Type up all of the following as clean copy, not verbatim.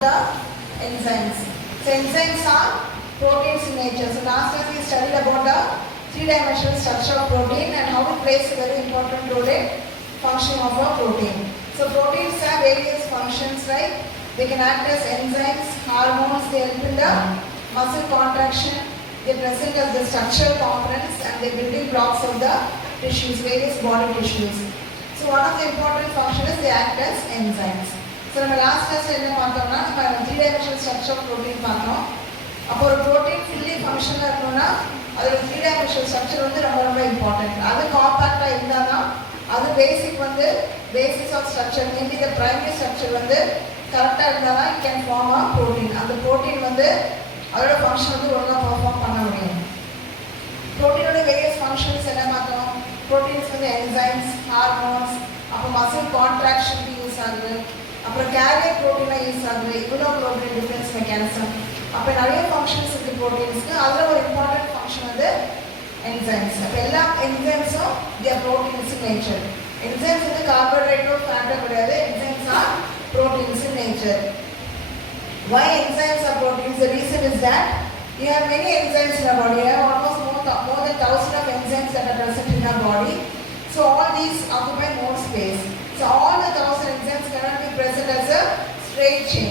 the enzymes. So enzymes are proteins in nature. So last time we studied about the three-dimensional structure of protein and how it plays a very important role in functioning of a protein. So proteins have various functions, right? They can act as enzymes, hormones, they help in the muscle contraction, they present as the structural components and the building blocks of the tissues, various body tissues. So one of the important functions is they act as enzymes. So நம்ம லாஸ்ட் கிளாஸ்ல என்ன பார்த்தோம்னா நம்ம 3-dimensional structure of protein பார்த்தோம். அப்போ ஒரு protein fully functional இருக்கணும்னா அதோட 3-dimensional structure வந்து ரொம்ப important. அது காம்பாக்டா இருந்தாதான் அது basis of structure, maybe the primary structure வந்து கரெக்டா இருந்தாதான் it can form a protein. அந்த protein அதோட function ஒழுங்கா perform பண்ண முடியும். Proteinோட various functions என்ன பார்த்தோம்? Proteins enzymes, hormones, அப்போ muscle contraction யூஸ் ஆகுது. அப்புறம் கேரியர் ப்ரோட்டீனா யூஸ் ஆகுது, இம்யூனோகுளோபின் டிஃபரன்ஸ் மெக்கானிசம். அப்போ நிறைய ஃபங்க்ஷன்ஸ் இருக்குது ப்ரோட்டீன்ஸ்க்கு. அதில் ஒரு இம்பார்ட்டன்ட் ஃபங்க்ஷன் என்சைம்ஸ். அப்போ எல்லா என்சைம்ஸும் their proteins in nature. Enzymes கார்போஹைட்ரேட்டோ ஃபேட்டோ கிடையாது. Enzymes are proteins in nature. Why enzymes are proteins? The reason is that you have many enzymes in our body. You have almost more than 1000 of enzymes that are present in our body. So all these occupy more space. So all the 1000 enzymes cannot be present as a straight chain.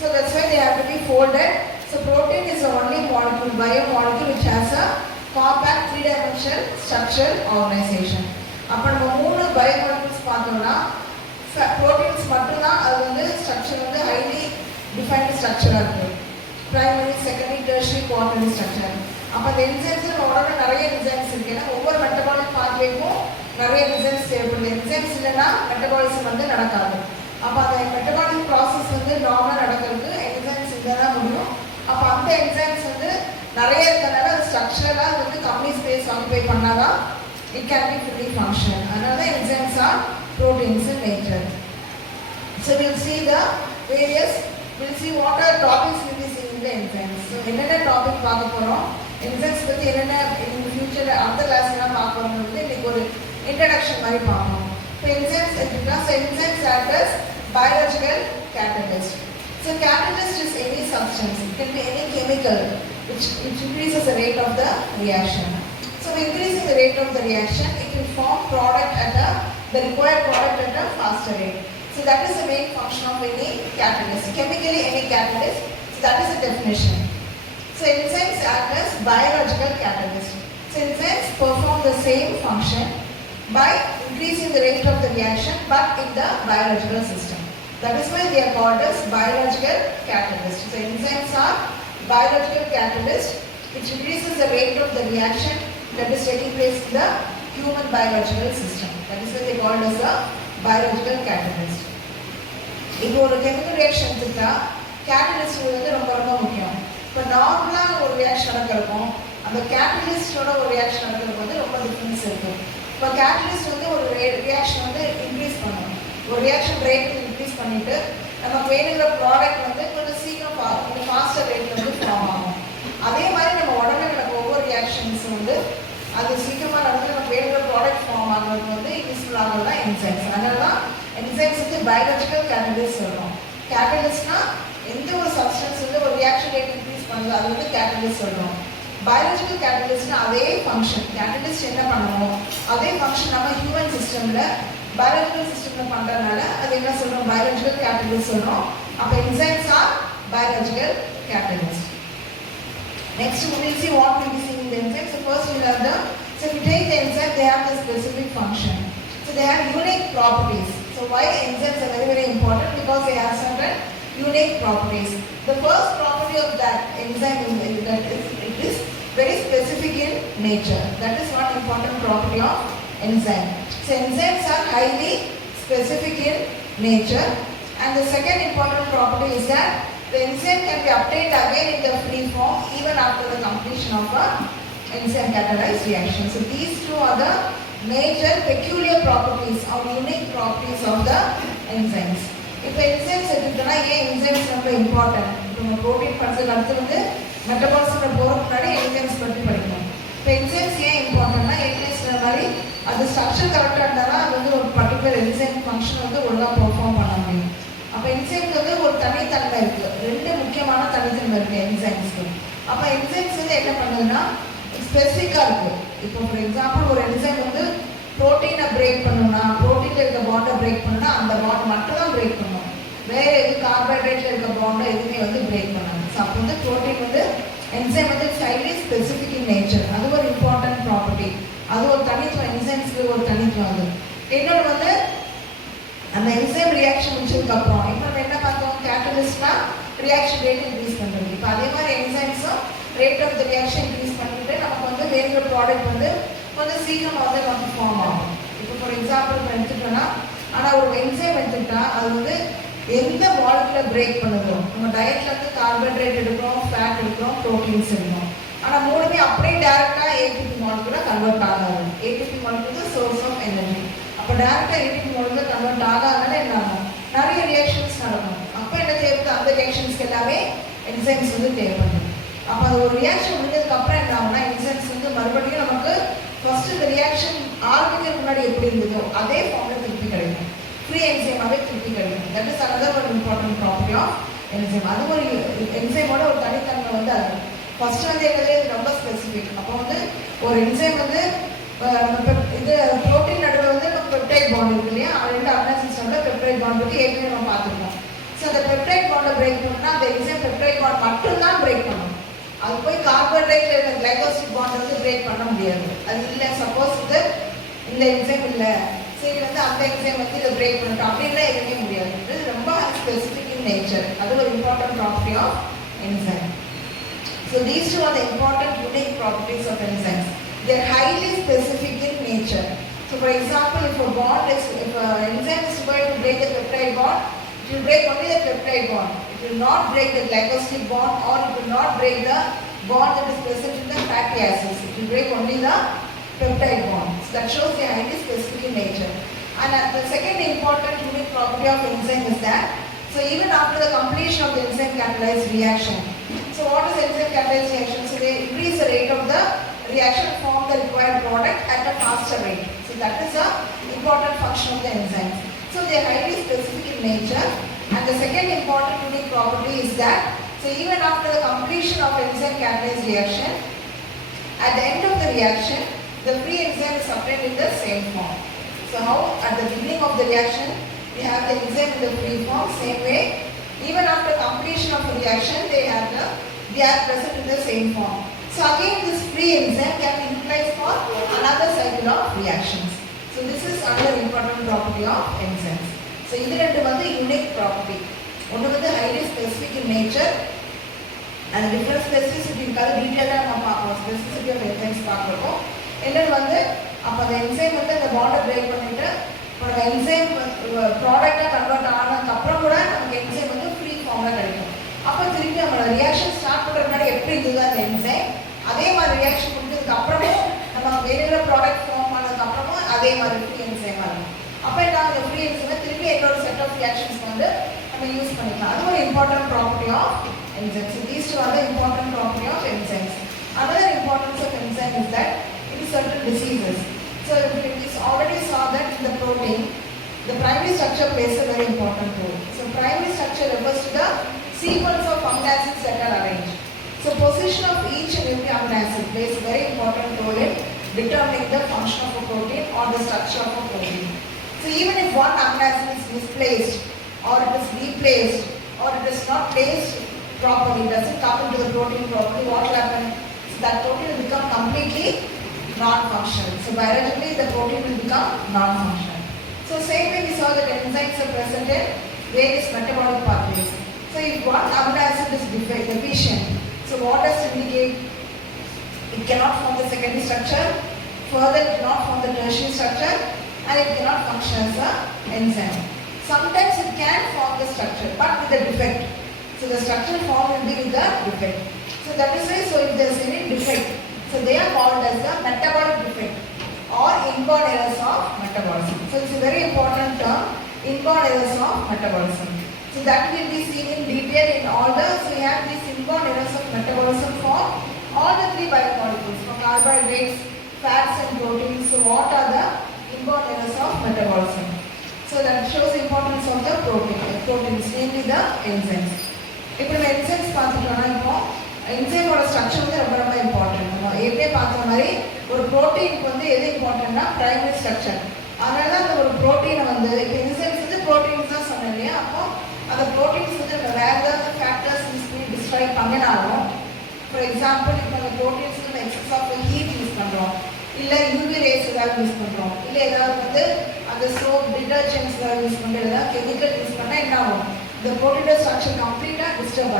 So that's why they have to be folded. So protein is the only molecule, biomolecule, which has a compact 3-dimensional structural organization. அப்போ நம்ம 3 biomolecules பார்த்தோம்னா proteins மட்டும்தான் அது structure highly defined structure இருக்கு. Primary, secondary, tertiary, quaternary structure. அப்போ அந்த enzymes உடனே நிறைய enzymes இருக்கு. ஏன்னா ஒவ்வொரு metabolic pathwayக்கும் நிறைய என்சைம்ஸ் தேவைப்படுது. என்சைம்ஸ் இல்லைன்னா மெட்டபாலிசம் நடக்காது. அப்போ அந்த மெட்டபாலிக் ப்ராசஸ் நார்மலாக நடக்கிறதுக்கு என்சைம்ஸ் இருந்தால் தான் முடியும். அப்போ அந்த என்சைம்ஸ் நிறைய இருக்கிறதுனால அது ஸ்ட்ரக்சரலாக கம்மி ஸ்பேஸ் ஆக்குபை பண்ணாதான் it can be fully function. அதனால தான் enzymes are proteins in nature. So will see what are topics will be seen in the enzymes. So என்னென்ன டாபிக் பார்க்க போகிறோம், என்சைம்ஸ் பற்றி என்னென்ன இந்த ஃபியூச்சர் அடுத்த கிளாஸ்லாம் பார்க்க போகிறது இன்னைக்கு ஒரு introduction மாதிரி பார்ப்போம். So enzymes enzymes act as biological catalyst. So catalyst is any substance, it can be any chemical which increases the rate of the reaction. So increasing the rate of the reaction, it will form the required product at a faster rate. So that is the main function of any catalyst. Chemically any catalyst, so that is the definition. So enzymes act as biological catalyst. So enzymes perform the same function by increasing the rate of the reaction but in the biological system. That is why they are called as biological catalysts. So enzymes are biological catalysts which increases the rate of the reaction that is taking place in the human biological system. That is why they are called as a biological catalyst. இப்போ ஒரு chemical reaction எடுத்துட்டா கேட்டலிஸ்ட் ரொம்ப முக்கியம். இப்போ நார்மலாக ஒரு ரியாக்ஷன் நடக்கிறக்கும் அந்த கேட்டலிஸ்டோட ஒரு ரியாக்ஷன் நடக்கிறது ரொம்ப டிஃபரன்ஸ் இருக்குது. இப்போ கேட்டலிஸ்ட் ஒரு ரியாக்ஷன் இன்க்ரீஸ் பண்ணும். ஒரு ரியாக்ஷன் ரேட் இன்க்ரீஸ் பண்ணிவிட்டு நமக்கு வேணுங்கிற ப்ராடக்ட் கொஞ்சம் சீக்கிரம் கொஞ்சம் ஃபாஸ்டர் ரேட்டில் ஃபார்ம் ஆகும். அதே மாதிரி நம்ம உடனே நமக்கு ஒவ்வொரு ரியாக்ஷன்ஸ் அது சீக்கிரமாக நடந்து நமக்கு வேணுங்கிற ப்ராடக்ட் ஃபார்ம் ஆகுறது யூஸ்ஃபுல் ஆகிறது தான் என்சைம்ஸ். அதனால தான் என்சைம்ஸ் பயாலஜிக்கல் கேட்டலிஸ்ட் சொல்கிறோம். கேட்டலிஸ்ட்னா எந்த ஒரு சப்ஸ்டன்ஸ் ஒரு ரியாக்ஷன் ரேட் இன்க்ரீஸ் பண்ணுது அது கேட்டலிஸ்ட் சொல்கிறோம். பயாலஜிக்கல் கேட்டலிஸ்ட்னா அதே ஃபங்க்ஷன், கேட்டலிஸ்ட் என்ன பண்ணணும் அதே ஃபங்க்ஷன் நம்ம ஹியூமன் சிஸ்டமில் பயாலஜிக்கல் சிஸ்டமில் பண்ணுறதுனால அது என்ன சொல்கிறோம், பயாலஜிக்கல் கேட்டலிஸ்ட் சொல்கிறோம். அப்போ enzymes are biological catalyst. Next we will see what we will see in the enzymes. So first we have so if you take the enzyme, they have the specific function. So they have unique properties. So why enzymes are very important? Because they have certain unique properties. The first property of that enzyme is that it is very specific in nature. That is one important property of enzyme. So enzymes are highly specific in nature. And the second important property is that the enzyme can be obtained again in the free form even after the completion of a enzyme catalyzed reaction. So these two are the major peculiar properties or unique properties of the enzymes. இப்போ என்சைம்ஸ் எடுத்துக்கிட்டோம்னா ஏன் என்சைம்ஸ் ரொம்ப இம்பார்ட்டன்ட்? இப்போ நம்ம ப்ரோட்டீன் படிச்சது அடுத்து மெட்டபாலிசம் போகிறதுக்கு முன்னாடி என்சைம்ஸ் பற்றி படிக்கணும். இப்போ என்சைம்ஸ் ஏன் இம்பார்ட்டன்ட்னா ஏற்கனவே சொன்ன மாதிரி அது ஸ்ட்ரக்சர் கரெக்டாக இருந்தால் தான் அது ஒரு பர்டிகுலர் என்சைம் ஃபங்க்ஷன் ஒழுங்காக பெர்ஃபார்ம் பண்ண முடியும். அப்போ என்சைம்க்கு ஒரு தனித்தன்மை இருக்குது. இருக்குது என்சைம்ஸ்க்கு. அப்போ என்சைம்ஸ் வந்து என்ன பண்ணுதுன்னா ஸ்பெசிஃபிக்காக இருக்குது. இப்போ ஃபார் எக்ஸாம்பிள் ஒரு என்சைம் வந்து ப்ரோட்டீனை பிரேக் பண்ணணும்னா, ப்ரோட்டீனில் இருக்க பாண்டை பிரேக் பண்ணணும்னா அந்த பாண்ட் மட்டும் தான் பிரேக் பண்ணணும். வேறு எது கார்போஹைட்ரேட்டில் இருக்க பாண்டை எதுவுமே வந்து பிரேக் பண்ணணும். ஸோ அப்போ வந்து ப்ரோட்டீன் வந்து என்சைம் வந்து ஹைலி ஸ்பெசிஃபிக் இன் நேச்சர். அது ஒரு இம்பார்ட்டன்ட் ப்ராப்பர்ட்டி. அது ஒரு தனித்துவம், என்சைம்ஸ்க்கு ஒரு தனித்துவம். அது இன்னொன்று வந்து அந்த என்சைம் ரியாக்ஷன் முடிச்சதுக்கப்புறம் இப்போ நம்ம என்ன பார்த்தோம், கேட்டலிஸ்ட்னா ரியாக்ஷன் ரேட் இன்க்ரீஸ் பண்ணுறது. இப்போ அதே மாதிரி என்சைம்ஸும் rate of the reaction increase பண்ணிட்டு நமக்கு வந்து வேணுங்கிற ப்ராடக்ட் வந்து கொஞ்சம் சீக்கிரமாக வந்து நமக்கு ஃபார்ம் ஆகும். இப்போ ஃபார் எக்ஸாம்பிள் இப்போ எடுத்துட்டோன்னா, ஆனால் ஒரு என்சைம் எடுத்துக்கிட்டா அது வந்து எந்த மாலிகுலை பிரேக் பண்ணுதோ, நம்ம டயட்ல இருந்து கார்போஹைட்ரேட் எடுக்கிறோம், ஃபேட் எடுக்கிறோம், ப்ரோட்டீன்ஸ் எடுக்கிறோம். ஆனால் மூணுமே அப்படியே டேரெக்டாக ஏடிபி மாலிகுலை கன்வெர்ட் ஆகாது. ATP molecule source of energy. அப்போ டேரெக்டாக ஏடிபி மாலிகுலை கன்வெர்ட் ஆகாதனால என்ன ஆகும், நிறைய ரியாக்ஷன்ஸ் நடக்கும். அப்போ என்ன தேவைப்படுது, அந்த ரியாக்ஷன்ஸ்க்கு எல்லாமே என்சைம்ஸ் வந்து தேவைப்படுது. அப்போ அது ஒரு ரியாக்ஷன் முடிஞ்சதுக்கப்புறம் என்ன ஆகும்னா என்சைம்ஸ் வந்து மறுபடியும் நமக்கு ஃபர்ஸ்ட் இந்த ரியாக்ஷன் ஆரம்பிக்கிறதுக்கு முன்னாடி எப்படி இருந்ததோ அதே ஃபார்மில் திருப்பி கிடைக்கும். ஃப்ரீ என்சைமாகவே திருப்பி கிடைக்கும். தட் இஸ் அனதர் ஒரு இம்பார்ட்டன்ட் ப்ராப்பர்ட்டி ஆஃப் என்சைம். அது ஒரு என்சைமோட ஒரு தனித்தன்மை வந்து அது ஃபர்ஸ்ட் வந்து எங்களுக்கு ரொம்ப ஸ்பெசிஃபிக். அப்போ வந்து ஒரு என்சைம் வந்து இது ப்ரோட்டீன் நடுவில் வந்து நம்ம பெப்டைட் பாண்ட் இருக்கு இல்லையா, ரெண்டு அமினோ சிஸ்டமில் பெப்டைட் பாண்ட் பற்றி ஏற்கனவே நம்ம பார்த்துருக்கோம். ஸோ அந்த பெப்டைட் பாண்டை பிரேக் பண்ணணும்னா அந்த என்சைம் பெப்டைட் பாண்ட் மட்டும்தான் பிரேக் பண்ணணும். அது போய் கார்போஹைட்ரேட்ல இருக்க கிளைகோசிட் பாண்ட் வந்து பிரேக் பண்ண முடியாது. அது இல்லை, சப்போஸ் இது இந்த என்சைம் இல்லை, சரி வந்து அந்த என்சைம் வந்து இதை பிரேக் பண்ணிட்டோம் அப்படின்லாம் எதுவுமே முடியாது. இது ரொம்ப ஸ்பெசிஃபிக் இன் நேச்சர். அது ஒரு important property of enzyme. So these two are the important unique properties of enzymes. They are highly specific in nature. So for example, if an enzyme is going to break the peptide bond, it will break only the peptide bond. It will not break the glycosidic bond, or it will not break the bond that is present in the fatty acids. It will break only the peptide bond. So that shows they are highly specific in nature. And the second important unique property of enzyme is that, so even after the completion of the enzyme catalyzed reaction, so what is enzyme catalyzed reaction? So they increase the rate of the reaction, form the required product at a faster rate. So that is a important function of the enzymes. So they are highly specific in nature. And the second important unique property is that, so even after the completion of enzyme catalyzed reaction, at the end of the reaction, the free enzyme is obtained in the same form. So how at the beginning of the reaction, we have the enzyme in the free form, same way. Even after completion of the reaction, they are present in the same form. So again, this free enzyme can be utilized for another cycle of reactions. So this is another important property of enzymes. So this is the unique property. One is highly specific in nature, and different specificity in detail specificity of enzymes. Another one is the enzyme the bond break பண்ணிட்டு நம்ம என்சைம் ப்ராடக்டா கன்வெர்ட் ஆனதுக்கு அப்புறம் கூட நமக்கு என்சைம் வந்து ஃப்ரீ ஃபார்ம்ல கிடைக்கும். அப்போ திருப்பி நம்ம ரியாக்ஷன் ஸ்டார்ட் பண்றதுக்கு முன்னாடி எப்படி இருந்தது அந்த என்சைம், அதே மாதிரி ரியாக்ஷன் முடிஞ்சதுக்கு அப்புறமும் நம்ம வேணுங்கிற ப்ராடக்ட் ஃபார்ம் ஆனதுக்கு அப்புறமும் அதே மாதிரி ஃப்ரீ என்சைமா இருக்கும். அப்போ என்ன அந்த ஃப்ரீ என்சைமை திருப்பி இன்னொரு செட் ஆஃப் ரியாக்ஷன்ஸ் வந்து நம்ம யூஸ் பண்ணிக்கலாம். அது ஒரு important property of enzymes. These two are the important property of enzymes. Another importance of enzyme is that in certain diseases. So we already saw that in the protein, the primary structure plays a very important role. So primary structure refers to the sequence of amino acids that are arranged. So position of each and every amino acid plays a very important role in determining the function of a protein or the structure of a protein. So even if one amino acid is misplaced, or it is replaced, or it is not placed properly, doesn't come into the protein properly, what will happen? So that protein will become completely non-functional. So biologically the protein will become non-functional. So same way we saw that enzymes are present in various metabolic pathways. So if one amino acid is deficient, so what does it indicate? It cannot form the secondary structure, further it cannot form the tertiary structure, and it cannot function as an enzyme. Sometimes it can form the structure, but with a defect. So the structural form will be with a defect. So that is why, so if there is any defect, so they are called as the metabolic defect or inborn errors of metabolism. So it's a very important term, inborn errors of metabolism. So that will be seen in detail in all the, so we have these inborn errors of metabolism for all the three biomolecules, for carbohydrates, fats and proteins. So what are the inborn errors of metabolism? So that shows the importance of the proteins, namely the enzymes. இப்போ நம்ம என்சைம்ஸ் பார்த்துட்டோம்னா இப்போ என்சைமோட ஸ்ட்ரக்சர் வந்து ரொம்ப ரொம்ப இம்பார்ட்டன்ட். நம்ம ஏற்கனவே பார்த்த மாதிரி ஒரு ப்ரோட்டீனுக்கு வந்து எது இம்பார்ட்டன்ட்னா பிரைமரி ஸ்ட்ரக்சர். அதனால அந்த ஒரு ப்ரோட்டீனை வந்து இப்போ என்சைம்ஸ் வந்து ப்ரோட்டீன்ஸ் தான் சொன்னேன் இல்லையா, அப்போ அந்த ப்ரோட்டீன்ஸ் வந்து நம்ம வேறு ஏதாவது ஃபேக்டர்ஸ் யூஸ் பண்ணி டிஸ்ட்ராய் பண்ணினாலும், ஃபார் எக்ஸாம்பிள் இப்போ அந்த ப்ரோட்டீன்ஸ்க்கு நம்ம எக்ஸஸ் ஆஃப் ஹீட் யூஸ் பண்ணுறோம், இல்லை யூவி ரேஸ் ஏதாவது யூஸ் பண்ணுறோம், இல்லை ஏதாவது வந்து அந்த சோப் டிட்டர்ஜென்ட்ஸ் ஏதாவது யூஸ் பண்ணுறது, ஏதாவது கெமிக்கல் யூஸ் பண்ணால் என்ன ஆகும், இந்த ப்ரோட்டீன் ஸ்ட்ரக்சர் கம்ப்ளீட்டாக டிஸ்டர்ப்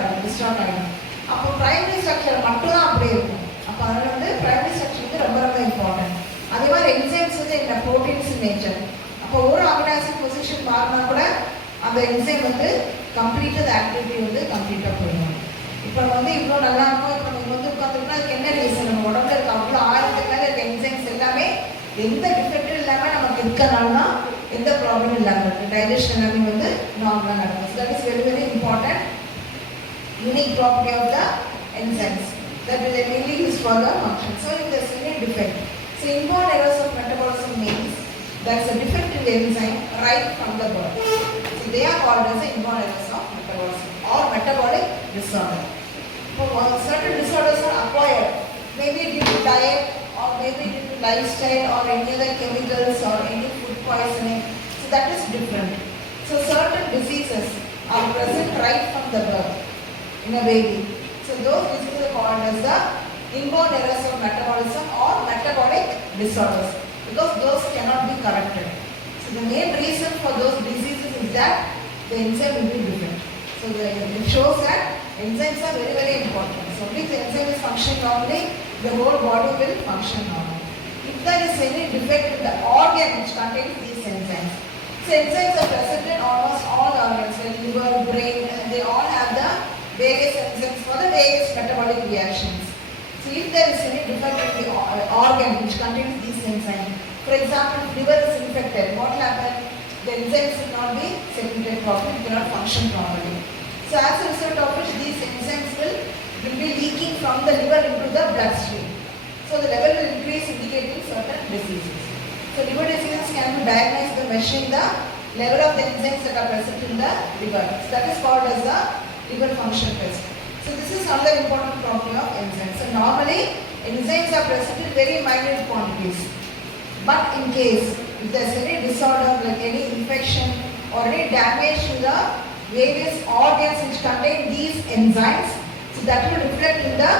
ஆகிடும். அப்போ பிரைமரி ஸ்ட்ரக்சர் மட்டும் தான் அப்படியே இருக்கும். அப்போ அதில் வந்து பிரைமரி ஸ்ட்ரக்சர் வந்து ரொம்ப ரொம்ப இம்பார்ட்டன்ட். அதே மாதிரி என்சைம்ஸ் வந்து என்ன ப்ரோட்டீன்ஸ் நேச்சர். அப்போ ஒரு அமினோ ஆசிட் பொசிஷன் மாறினா கூட அந்த என்சைம் வந்து கம்ப்ளீட்டாக அந்த ஆக்டிவிட்டி வந்து கம்ப்ளீட்டாக போயிடும். இப்போ நம்ம வந்து இவ்வளோ நல்லா இருக்கும், இப்போ நம்ம வந்து உட்காந்துருக்கோம்னா அதுக்கு என்ன ரீசன், நம்ம உடம்புல இருக்க அவ்வளோ ஆயிரத்துக்கு மேலே இருக்க என்சைம்ஸ் எல்லாமே எந்த டிஃபெக்டும் இல்லாமல் நமக்கு இருக்கனால தான் எந்த ப்ராப்ளம் இல்லாமல் இருக்குது. டைஜஷன் எல்லாமே வந்து நார்மலாக நடக்கும். That is very very important unique property of the enzymes that is mainly used for the function. So if there is any defect, so inborn errors of metabolism means there is a defect in the enzyme right from the birth. So they are called as the inborn errors of metabolism or metabolic disorder. So certain disorders are acquired, maybe due to diet or maybe due to lifestyle or any other chemicals or any food poisoning. So that is different. So certain diseases are present right from the birth in a baby. So those diseases are called as the inborn errors of metabolism or metabolic disorders because those cannot be corrected. So the main reason for those diseases is that the enzyme will be different. So it shows that enzymes are very very important. So if the enzyme is functioning normally, the whole body will function normally. If there is any defect in the organ which contains these enzymes, so enzymes are present in almost all organs, like liver, brain, and they all have the various enzymes for the various metabolic reactions. So if there is any defect in the organ which contains these enzymes, for example, if liver is infected, what will happen? The enzymes will not be secreted properly, it cannot function properly. So as a result of which these enzymes will be leaking from the liver into the bloodstream. So the level will increase, indicating certain diseases. So liver diseases can be diagnosed by measuring the level of the enzymes that are present in the liver. So that is called as the liver function test. So this is another important property of enzymes. So normally enzymes are present in very minute quantities. But in case if there is any disorder like any infection or any damage to the various organs which contain these enzymes, so that will reflect in the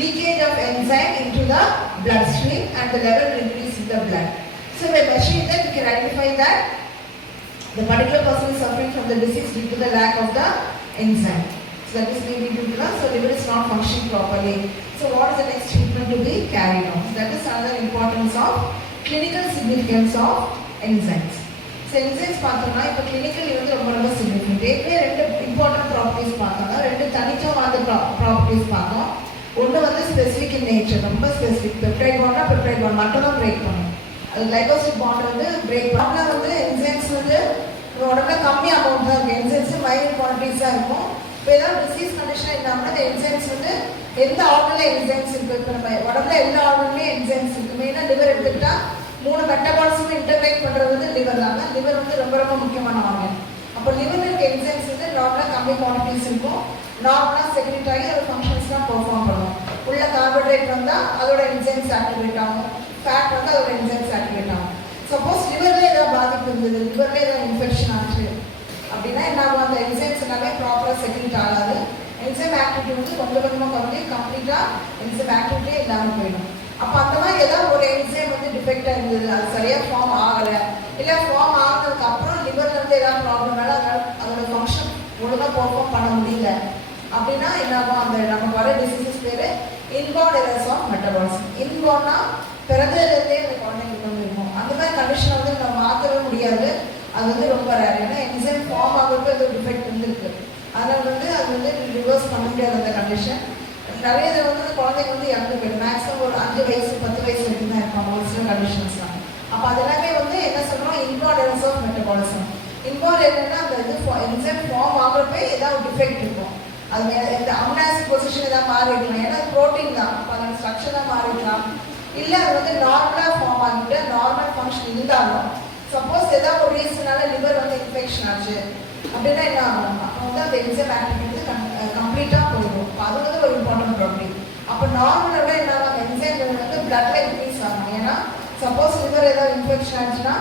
leakage of enzyme into the bloodstream and the level will increase in the blood. So by measuring that we can identify that the particular person is suffering from the disease due to the lack of the enzyme. So that is maybe due to the liver is not functioning properly. So what is the next treatment to be carried on? So that is another importance of clinical significance of enzymes. So enzymes பார்த்தோம்னா இப்போ கிளினிக்கலி வந்து ரொம்ப ரொம்ப சிக்னிஃபிகண்ட். ஏற்கனவே ரெண்டு important properties பார்த்தோம்னா ரெண்டு தனித்துவமான ப்ராப்பர்ட்டிஸ் பார்த்தோம். ஒன்று வந்து ஸ்பெசிஃபிக் இன் நேச்சர், ரொம்ப ஸ்பெசிஃபிக். பெப்டைட் பாண்ட்னா பெப்டைட் பாண்ட் மட்டும் தான் பிரேக் பண்ணும். அது கிளைகோசிட் பாண்ட் வந்து பிரேக் பண்ணால் வந்து என்சைம்ஸ் வந்து உடம்புல கம்மி அமௌண்ட் தான் இருக்கும். என்சைம்ஸ் மைல்ட் குவான்டிட்டிஸ் தான் இருக்கும். இப்போ ஏதாவது டிசீஸ் கண்டிஷன் இல்லாமல் இந்த என்சைம்ஸ் வந்து எந்த ஆர்கனில் என்சைம்ஸ் இருக்குது, இப்போ நம்ம உடம்புல எல்லா ஆர்கன்லேயும் என்சைம்ஸ் இருக்குது. மெயினாக லிவர் எடுத்துக்கிட்டா 3 மெட்டபாலிசம் இன்டர்கிரேட் பண்ணுறது வந்து லிவர் தான். லிவர் வந்து ரொம்ப ரொம்ப முக்கியமான ஆர்கன். அப்போ லிவரில் இருக்க என்சைம்ஸ் வந்து நார்மலாக கம்மி குவான்டிட்டிஸ் இருக்கும். நார்மலாக செக்ரெட் ஆகி அதோட ஃபங்க்ஷன்ஸ்லாம் பெர்ஃபார்ம் பண்ணும். உள்ள கார்போஹைட்ரேட் வந்தால் அதோட என்சைம்ஸ் ஆக்டிவேட் ஆகும், ஃபேட் வந்து அதோட என்சைம்ஸ் ஆக்டிவேட் ஆகும். சப்போஸ் லிவர்லேயே ஏதாவது பாதிப்பு இருந்தது, லிவர்லேயே ஏதாவது இன்ஃபெக்ஷன் ஆச்சு அப்படின்னா என்ன ஆகும், அந்த என்சைம்ஸ் எல்லாமே ப்ராப்பராக செக்ரெட் ஆகாது. என்சைம் ஆக்டிவிட்டி வந்து கொஞ்சம் கொஞ்சமாக குறைஞ்சி கம்ப்ளீட்டாக என்சைம் ஆக்டிவிட்டியே இல்லாமல் போயிடும். அப்போ அந்த மாதிரி ஏதாவது ஒரு என்சைம் வந்து டிஃபெக்டாக இருந்தது, அது சரியாக ஃபார்ம் ஆகலை, இல்லை ஃபார்ம் ஆகிறதுக்கு அப்புறம் லிவர்ல இருந்து ஏதாவது ப்ராப்ளம்னால அதோட ஃபங்க்ஷன் ஒழுங்காக பெர்ஃபார்ம் பண்ண முடியல அப்படின்னா என்ன ஆகும், அந்த நமக்கு வர டிசீசஸ் பேர் இன்பார்ன் எரர்ஸ் ஆஃப் மெட்டபாலிசம். இன்பார்னா பிறந்ததுலேருந்தே அந்த குழந்தைங்களுக்கு வந்து இருக்கும். அந்த மாதிரி கண்டிஷனை வந்து நம்ம மாற்றவே முடியாது. அது வந்து ரொம்ப ரேர். ஏன்னா என்சைம் ஃபார்ம் ஆகிறதுக்கு அது டிஃபெக்ட் வந்துருக்கு. அதனால் வந்து அது வந்து ரிவர்ஸ் பண்ண முடியாது அந்த கண்டிஷன். நிறைய இதை வந்து குழந்தைங்க வந்து இறந்து போயிடும். மேக்ஸிமம் ஒரு 5 வயசு 10 வயசு வரைக்கும் தான் இருப்பாங்க ஒரு சில கண்டிஷன்ஸ்லாம். அப்போ அது எல்லாமே வந்து என்ன சொல்கிறோம், inborn errors of metabolism. Inborn என்னன்னா அந்த இது என்சைம் ஃபார்ம் ஆகிறப்ப ஏதாவது டிஃபெக்ட் இருக்கும். அது இந்த அமினோ ஆசிட் பொசிஷன் ஏதாவது மாறிடலாம். ஏன்னா ப்ரோட்டீன் தான், அப்போ அதோட ஸ்ட்ரக்சர் தான் மாறிடலாம். இல்லை அது வந்து நார்மலாக ஃபார்ம் ஆகிட்டு நார்மல் ஃபங்க்ஷன் இருந்தாலும் சப்போஸ் ஏதாவது ஒரு ரீசனால லிவர் வந்து இன்ஃபெக்ஷன் ஆச்சு அப்படின்னா என்ன ஆகும், அப்போ வந்து அந்த என்சைம் ஆக்டிவிட்டி வந்து கம்ப்ளீட்டாக போயிடும். அது வந்து ஒரு இம்பார்ட்டன்ட் ப்ராப்பர்ட்டி. அப்போ நார்மலோட என்ன என்சைம் வந்து பிளட்ல இன்க்ரீஸ் ஆகும். ஏன்னா சப்போஸ் லிவர் ஏதாவது இன்ஃபெக்ஷன் ஆச்சுன்னா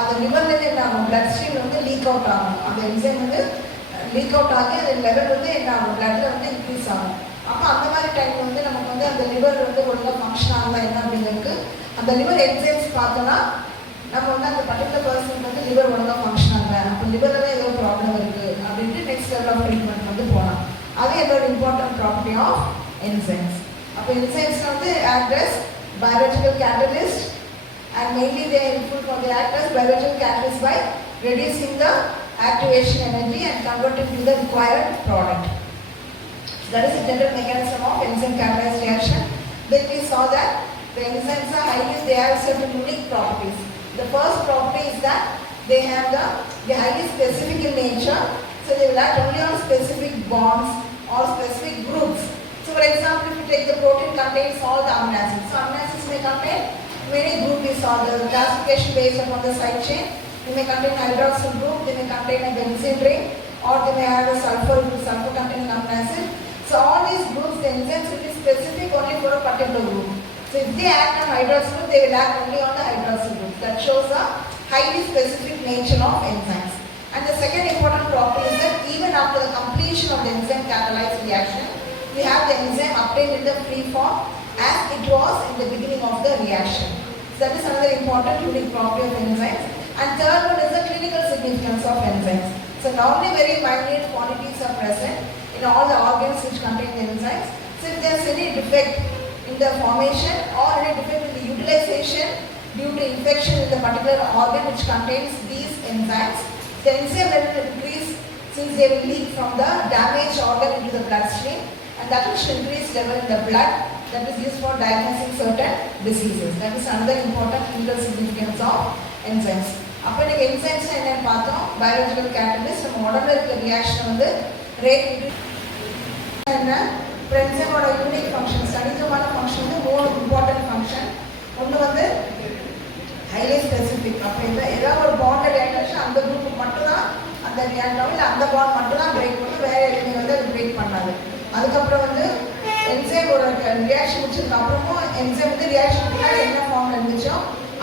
அது லிவர்லேருந்து என்ன ஆகும், பிளட் ஸ்ட்ரீம் வந்து லீக் அவுட் ஆகும். அந்த என்சைம் வந்து லீக் அவுட் ஆகி அது லெவல் வந்து என்ன ஆகும், பிளட்ல வந்து இன்க்ரீஸ் ஆகும். அப்போ அந்த மாதிரி டைம் வந்து நமக்கு வந்து அந்த லிவர் வந்து ஒழுங்காக ஃபங்க்ஷன் ஆகுதா என்ன அப்படிங்கிறதுக்கு அந்த லிவர் என்சைம்ஸ் பார்த்தோன்னா நம்ம வந்து அந்த பர்டிகுலர் பர்சனுக்கு வந்து லிவர் ஒழுங்காக ஃபங்க்ஷன் ஆகல, அப்போ லிவரில் ஏதோ ப்ராப்ளம் இருக்குது அப்படின்ட்டு நெக்ஸ்ட் லெவல் ஆஃப் ட்ரீட்மெண்ட் வந்து போகலாம். அது என்னோட இம்பார்ட்டன்ட் ப்ராப்பர்ட்டி ஆஃப் என்சைம்ஸ். அப்போ என்சைம்ஸ் வந்து act as biological catalyst and mainly they are useful for the act as biological catalyst by reducing the activation energy and converting to the required product. That is the general mechanism of enzyme catalyzed reaction. Then we saw that the enzymes are they have certain unique properties. The first property is that they have the highly specific in nature, so they will act only on specific bonds or specific groups. So for example, if you take the protein contains all the amino acids. So amino acids may contain many groups. We saw the classification based upon the side chain. They may contain hydroxyl group, they may contain a benzene ring, or they may have a sulfur containing amino acid. So all these groups, the enzymes will be specific only for a particular group. So if they act on hydroxyl group, they will act only on the hydroxyl group. That shows a highly specific nature of enzymes. And the second important property is that even after the completion of the enzyme catalyzed reaction, we have the enzyme obtained in the free form as it was in the beginning of the reaction. So that is another important unique property of enzymes. And third one is the clinical significance of enzymes. So normally very minute quantities are present in all the organs which contain the enzymes. So if there is any defect in the formation or any defect in the utilization due to infection in the particular organ which contains these enzymes, the enzyme level will increase since they will leak from the damaged organ into the bloodstream, and that will increase level in the blood that is used for diagnosing certain diseases. That is another important clinical significance of enzymes. அப்போ எனக்கு என்சைம்ஸ் என்னன்னு பார்த்தோம், biological catalyst. நம்ம உடம்புல இருக்க ரியாக்ஷன் வந்து ரேட் என்ன, என்சைமோட யூனிக் ஃபங்க்ஷன்ஸ், தனித்துவமான ஃபங்க்ஷன் வந்து 3 இம்பார்ட்டன்ட் ஃபங்க்ஷன். ஒன்று வந்து ஹைலி ஸ்பெசிஃபிக். அப்போ ஏதாவது ஒரு பாண்ட் ரியாக்ட் ஆச்சு அந்த குரூப் மட்டும்தான் அந்த ரியாக்ட் ஆகும், இல்லை அந்த பாண்ட் மட்டும் தான் பிரேக் பண்ணும், வேற எதுவுமே வந்து அது பிரேக் பண்ணாது. அதுக்கப்புறம் வந்து என்சைம் ஒரு ரியாக்ஷன் முடிச்சதுக்கு அப்புறமும் என்சைம் வந்து ரியாக்ஷன் முன்னாடி என்ன ஃபார்ம்ல இருந்துச்சோ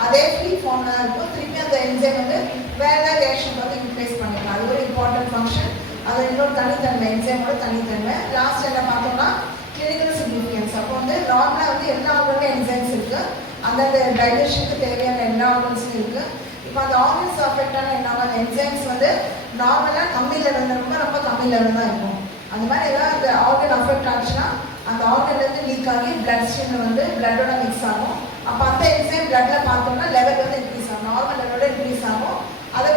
அதே ஃப்ரீ ஃபார்ம்ல தான் இருக்கும். திருப்பி அந்த என்சைம் வந்து வேற ஏதாவது ரியாக்ஷன் வந்து யூட்டிலைஸ் பண்ணிக்கலாம். அது ஒரு இம்பார்ட்டன்ட் ஃபங்க்ஷன். அது இன்னொரு தனித்தன்மை, என்சைமோட தனித்தன்மை. லாஸ்ட் என்ன பார்த்தோம்னா கிளினிக்கல் சிக்னிஃபிகன்ஸ். அப்போ வந்து நார்மலாக வந்து எல்லா ஆர்கனும் என்சைம்ஸ் இருக்கு, அந்தந்த டைஜஷனுக்கு தேவையான எல்லா ஆர்கன்ஸும் இருக்கு. இப்போ அந்த ஆர்கன்ஸ் அஃபெக்ட் ஆன என்ன ஆகும், என்சைம்ஸ் வந்து நார்மலாக கம்மி லெவலில் ரொம்ப கம்மி லெவலில் தான் இருக்கும். அந்த மாதிரி ஏதாவது அந்த ஆர்கன் அஃபெக்ட் ஆச்சுன்னா அந்த ஆர்கன்லேருந்து லீக் ஆகி பிளட் ஸ்ட்ரீமில் வந்து பிளட்டோட மிக்ஸ் ஆகும். அப்போ அந்த என்சைம் பிளட்ல பார்த்தோம்னா லெவல் வந்து இன்க்ரீஸ் ஆகும், நார்மல் லெவலோட இன்க்ரீஸ் ஆகும். அதை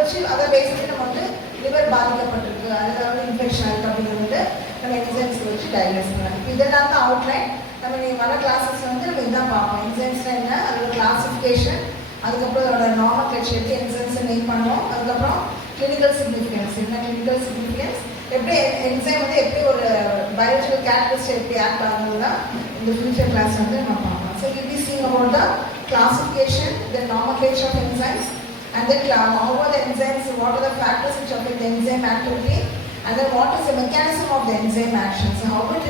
பேஸ் பண்ணி நம்ம வந்து லிவர் பாதிக்கப்பட்டிருக்கு, அதில் வந்து இன்ஃபெக்ஷன் ஆகிருக்கு அப்படிங்கிறது நம்ம என்சைம்ஸ் வச்சு டயக்னோஸ் பண்ணலாம். இப்போ இதெல்லாம் தான் அவுட்லைன். நம்ம நீங்கள் வர கிளாஸஸ் வந்து நம்ம இதான் பார்ப்போம். என்சைம்ஸ்னால் என்ன, அதோட கிளாசிஃபிகேஷன், அதுக்கப்புறம் அதோட நார்மல்கிளேச்சர் எப்படி என்சைம்ஸை நேம் பண்ணுவோம், அதுக்கப்புறம் கிளினிக்கல் சிக்னிஃபிகன்ஸ் என்ன, கிளினிக்கல் சிக்னிஃபிகன்ஸ் எப்படி என்சைம் வந்து எப்படி ஒரு பயாலஜிக்கல் கேட்டலிஸ்ட் எப்படி ஆக்ட் ஆகுது தான் இந்த ஃபியூச்சர் கிளாஸ் வந்து நம்ம பார்ப்போம். So we'll be seeing about the classification, the nomenclature of enzymes, and then how are the enzymes, what are the factors which affect the enzyme activity, and then what is the mechanism of the enzyme action. So how it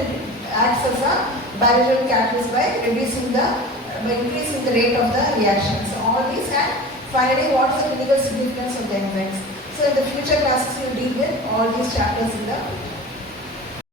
acts as a biological catalyst by increasing the rate of the reaction. So all these, and finally what is the clinical significance of the enzymes. So in the future classes we will deal with all these chapters in the